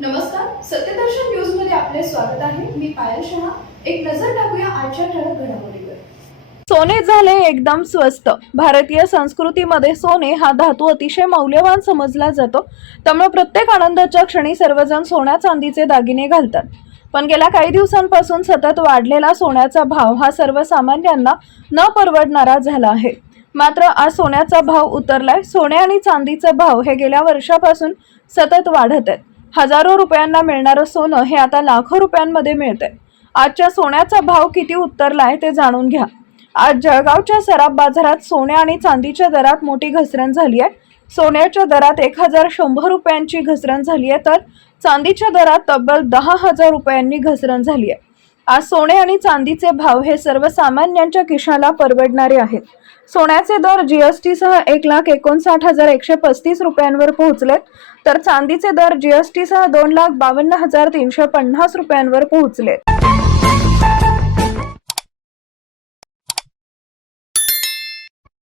नमस्कार, सत्यदर्शन न्यूज मध्ये आपले स्वागत आहे। मी पायल शहा। एक नजर टाकूया आजच्या ठळक घडामोडीवर। सोने झाले एकदम स्वस्त। भारतीय संस्कृतीमध्ये सोने हा धातू अतिशय मौल्यवान समजला जातो। त्यामुळे प्रत्येक आनंदाच्या क्षणी सर्वजण सोन्या चांदीचे दागिने घालतात। पण गेल्या काही दिवसांपासून सतत वाढलेला सोन्याचा भाव हा सर्वसामान्यांना न परवडणारा झाला आहे। मात्र आज सोन्याचा भाव उतरलाय। सोने आणि चांदीचे भाव हे गेल्या वर्षापासून सतत वाढत आहेत। हजारो रुपयांना मिळणारं सोनं हे आता लाखो रुपयांमध्ये मिळते। आजच्या सोन्याचा भाव किती उतरलाय ते जाणून घ्या। आज जळगावच्या सराफ बाजारात सोने आणि चांदीच्या दरात मोठी घसरण झाली आहे। सोन्याच्या दरात 1100 रुपयांची घसरण झाली आहे, तर चांदीच्या दरात तब्बल 10,000 रुपयांनी घसरण झाली आहे। आज सोने आणि चांदीचे भाव हे सर्वसामान्यांच्या खिशाला परवडणारे आहेत। सोन्याचे दर जीएसटी सह 1,59,135 रुपयांवर पोहोचलेत, तर चांदीचे दर जीएसटी सह 2,52,350 रुपयांवर पोहोचलेत।